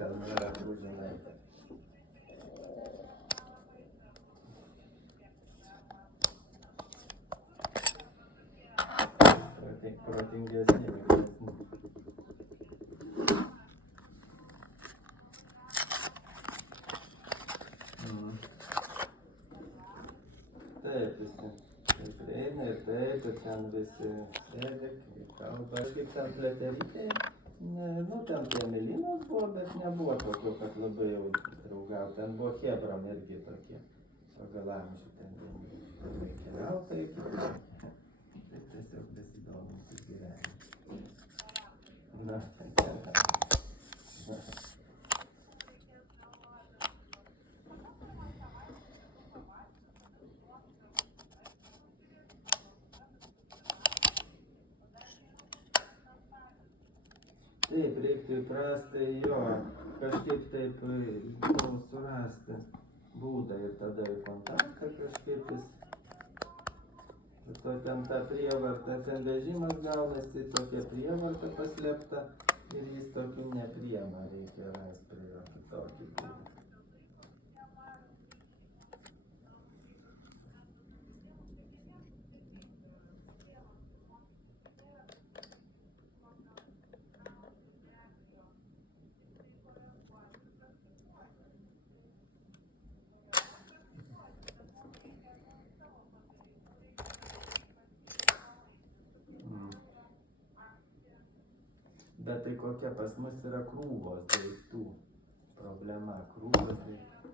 gal nėra krūžinaitė. Protingesni. Taip, visi. Taip eina ir taip, ir ten visi sėdi, kalba. Kaip ten pleterytė, nu ten tie mėlynos buvo, bet nebuvo tokio, kad labai jau draugau. Ten buvo hebram irgi tokie, pagal amžių ten vieni keliautojai, kiti. Tai tiesiog besidomintis gyvenimu. Na, taip, reiktų įprasti jo, kažkaip taip surasti būdą ir tada į kontaktą kažkaip jis. To ten ta prievarta, ten vežimas gaunasi, tokia prievarta paslėpta ir jis tokių nepriema, reikia rasti prie jo kitokį būdą. Bet tai kokia pas mus yra krūvos daiktų problema, krūvos daiktų.